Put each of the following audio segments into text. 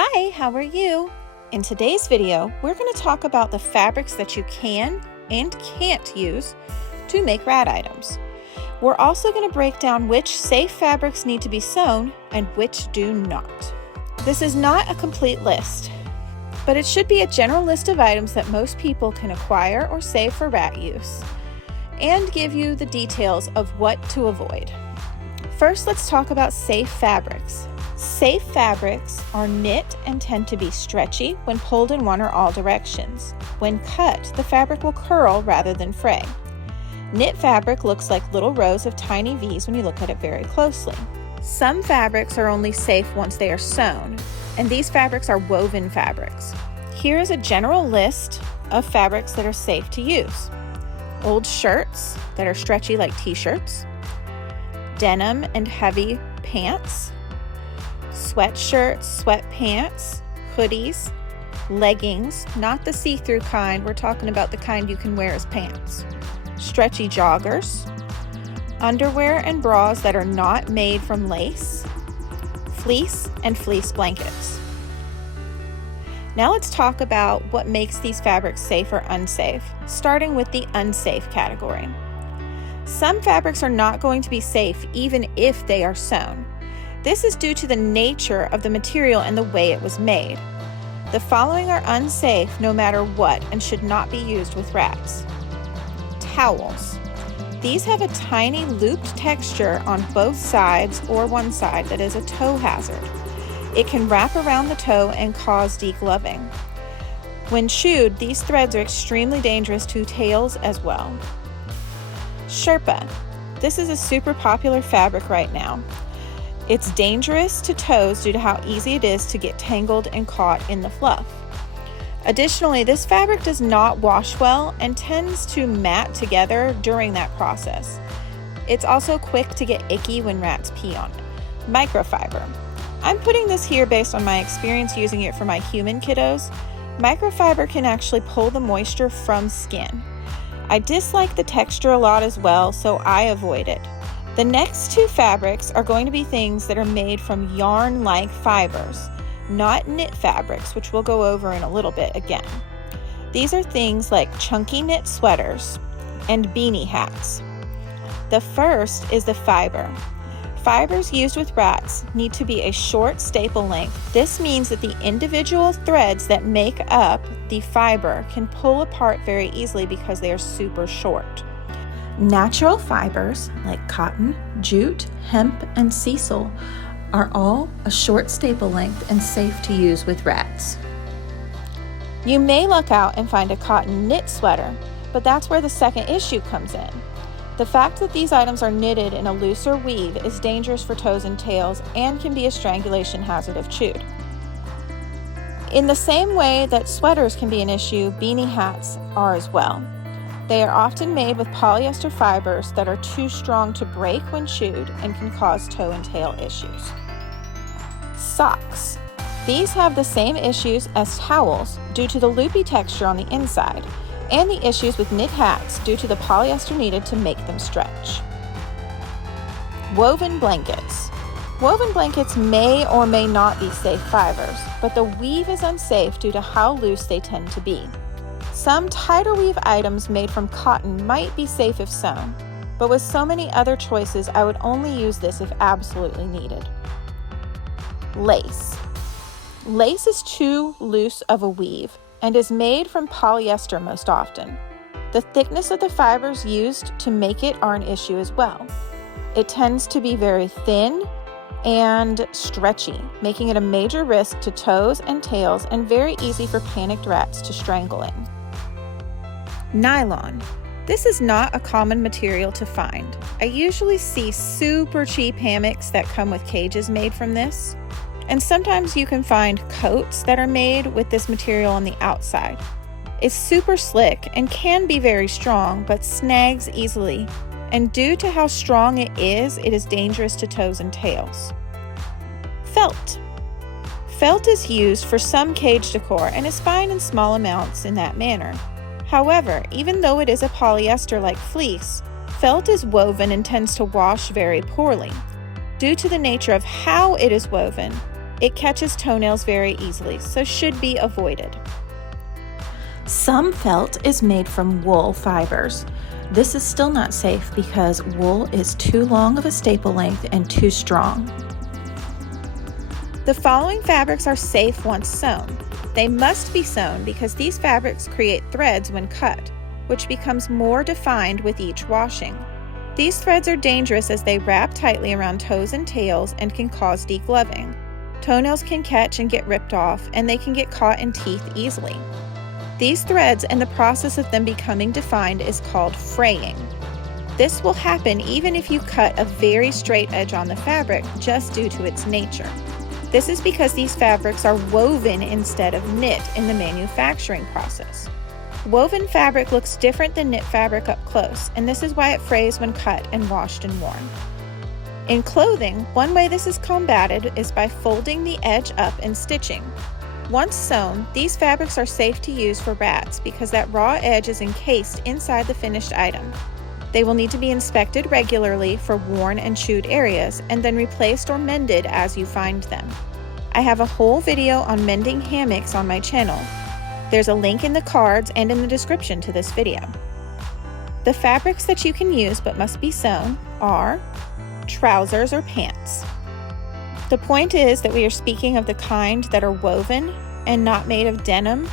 Hi, how are you? In today's video, we're going to talk about the fabrics that you can and can't use to make rat items. We're also going to break down which safe fabrics need to be sewn and which do not. This is not a complete list, but it should be a general list of items that most people can acquire or save for rat use, and give you the details of what to avoid. First, let's talk about safe fabrics. Safe fabrics are knit and tend to be stretchy when pulled in one or all directions. When cut, the fabric will curl rather than fray. Knit fabric looks like little rows of tiny V's when you look at it very closely. Some fabrics are only safe once they are sewn, and these fabrics are woven fabrics. Here is a general list of fabrics that are safe to use. Old shirts that are stretchy like t-shirts, denim and heavy pants, sweatshirts, sweatpants, hoodies, leggings, not the see-through kind, we're talking about the kind you can wear as pants, stretchy joggers, underwear and bras that are not made from lace, fleece and fleece blankets. Now let's talk about what makes these fabrics safe or unsafe, starting with the unsafe category. Some fabrics are not going to be safe even if they are sewn. This is due to the nature of the material and the way it was made. The following are unsafe no matter what and should not be used with rats. Towels. These have a tiny looped texture on both sides or one side that is a toe hazard. It can wrap around the toe and cause degloving. When chewed, these threads are extremely dangerous to tails as well. Sherpa. This is a super popular fabric right now. It's dangerous to toes due to how easy it is to get tangled and caught in the fluff. Additionally, this fabric does not wash well and tends to mat together during that process. It's also quick to get icky when rats pee on it. Microfiber. I'm putting this here based on my experience using it for my human kiddos. Microfiber can actually pull the moisture from skin. I dislike the texture a lot as well, so I avoid it. The next two fabrics are going to be things that are made from yarn-like fibers, not knit fabrics, which we'll go over in a little bit again. These are things like chunky knit sweaters and beanie hats. The first is the fiber. Fibers used with rats need to be a short staple length. This means that the individual threads that make up the fiber can pull apart very easily because they are super short. Natural fibers like cotton, jute, hemp, and sisal are all a short staple length and safe to use with rats. You may luck out and find a cotton knit sweater, but that's where the second issue comes in. The fact that these items are knitted in a looser weave is dangerous for toes and tails and can be a strangulation hazard if chewed. In the same way that sweaters can be an issue, beanie hats are as well. They are often made with polyester fibers that are too strong to break when chewed and can cause toe and tail issues. Socks. These have the same issues as towels due to the loopy texture on the inside, and the issues with knit hats due to the polyester needed to make them stretch. Woven blankets. Woven blankets may or may not be safe fibers, but the weave is unsafe due to how loose they tend to be. Some tighter weave items made from cotton might be safe if sewn, but with so many other choices, I would only use this if absolutely needed. Lace. Lace is too loose of a weave and is made from polyester most often. The thickness of the fibers used to make it are an issue as well. It tends to be very thin and stretchy, making it a major risk to toes and tails and very easy for panicked rats to strangle in. Nylon. This is not a common material to find. I usually see super cheap hammocks that come with cages made from this, and sometimes you can find coats that are made with this material on the outside. It's super slick and can be very strong, but snags easily, and due to how strong it is dangerous to toes and tails. Felt. Felt is used for some cage decor and is fine in small amounts in that manner. However, even though it is a polyester like fleece, felt is woven and tends to wash very poorly. Due to the nature of how it is woven, It catches toenails very easily, so should be avoided. Some felt is made from wool fibers. This is still not safe because wool is too long of a staple length and too strong. The following fabrics are safe once sewn. They must be sewn because these fabrics create threads when cut, which becomes more defined with each washing. These threads are dangerous as they wrap tightly around toes and tails and can cause degloving. Toenails can catch and get ripped off, and they can get caught in teeth easily. These threads and the process of them becoming defined is called fraying. This will happen even if you cut a very straight edge on the fabric just due to its nature. This is because these fabrics are woven instead of knit in the manufacturing process. Woven fabric looks different than knit fabric up close, and this is why it frays when cut and washed and worn. In clothing, one way this is combated is by folding the edge up and stitching. Once sewn, these fabrics are safe to use for rats because that raw edge is encased inside the finished item. They will need to be inspected regularly for worn and chewed areas and then replaced or mended as you find them. I have a whole video on mending hammocks on my channel. There's a link in the cards and in the description to this video. The fabrics that you can use but must be sewn are trousers or pants. The point is that we are speaking of the kind that are woven and not made of denim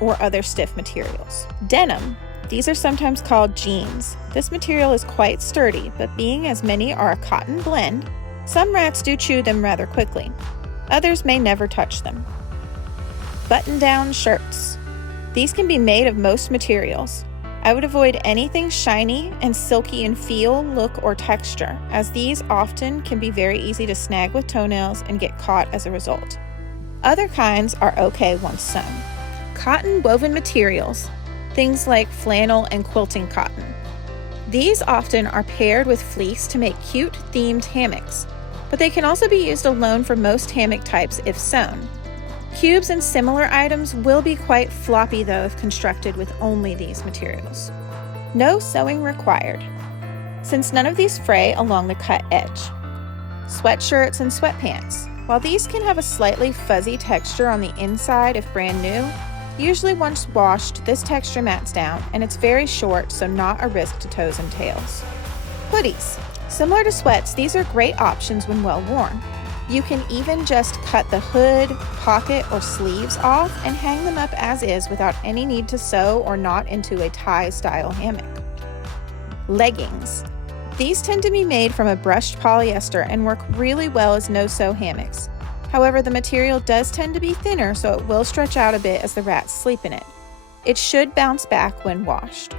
or other stiff materials. Denim, these are sometimes called jeans. This material is quite sturdy, but being as many are a cotton blend, some rats do chew them rather quickly. Others may never touch them. Button-down shirts. These can be made of most materials. I would avoid anything shiny and silky in feel, look, or texture, as these often can be very easy to snag with toenails and get caught as a result. Other kinds are okay once sewn. Cotton woven materials, things like flannel and quilting cotton. These often are paired with fleece to make cute themed hammocks, but they can also be used alone for most hammock types if sewn. Cubes and similar items will be quite floppy though if constructed with only these materials. No sewing required, since none of these fray along the cut edge. Sweatshirts and sweatpants. While these can have a slightly fuzzy texture on the inside if brand new, usually once washed this texture mats down and it's very short, so not a risk to toes and tails. Hoodies. Similar to sweats, these are great options when well worn. You can even just cut the hood, pocket, or sleeves off and hang them up as is without any need to sew or knot into a tie-style hammock. Leggings. These tend to be made from a brushed polyester and work really well as no-sew hammocks. However, the material does tend to be thinner, so it will stretch out a bit as the rats sleep in it. It should bounce back when washed.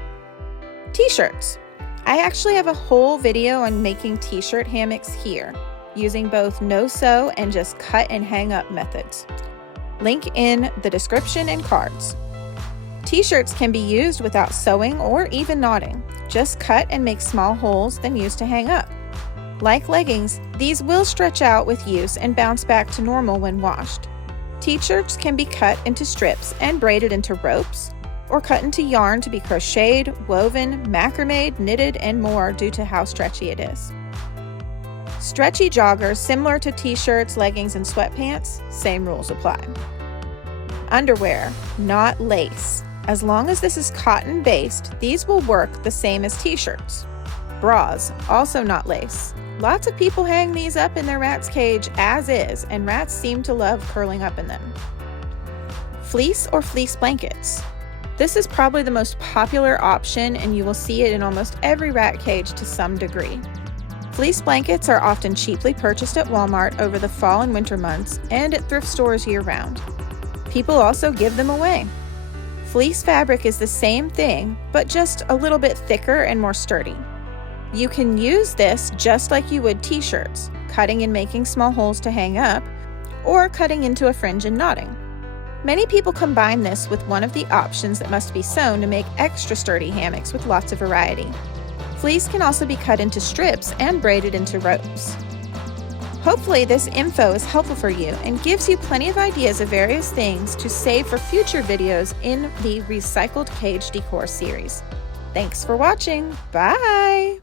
T-shirts. I actually have a whole video on making t-shirt hammocks here, using both no-sew and just cut and hang up methods. Link in the description and cards. T-shirts can be used without sewing or even knotting. Just cut and make small holes, then use to hang up. Like leggings, these will stretch out with use and bounce back to normal when washed. T-shirts can be cut into strips and braided into ropes, or cut into yarn to be crocheted, woven, macrameed, knitted, and more due to how stretchy it is. Stretchy joggers, similar to t-shirts, leggings, and sweatpants, same rules apply. Underwear, not lace. As long as this is cotton-based, these will work the same as t-shirts. Bras, also not lace. Lots of people hang these up in their rat's cage as is, and rats seem to love curling up in them. Fleece or fleece blankets. This is probably the most popular option, and you will see it in almost every rat cage to some degree. Fleece blankets are often cheaply purchased at Walmart over the fall and winter months and at thrift stores year-round. People also give them away. Fleece fabric is the same thing, but just a little bit thicker and more sturdy. You can use this just like you would t-shirts, cutting and making small holes to hang up, or cutting into a fringe and knotting. Many people combine this with one of the options that must be sewn to make extra sturdy hammocks with lots of variety. Fleece can also be cut into strips and braided into ropes. Hopefully this info is helpful for you and gives you plenty of ideas of various things to save for future videos in the Recycled Cage Decor series. Thanks for watching. Bye!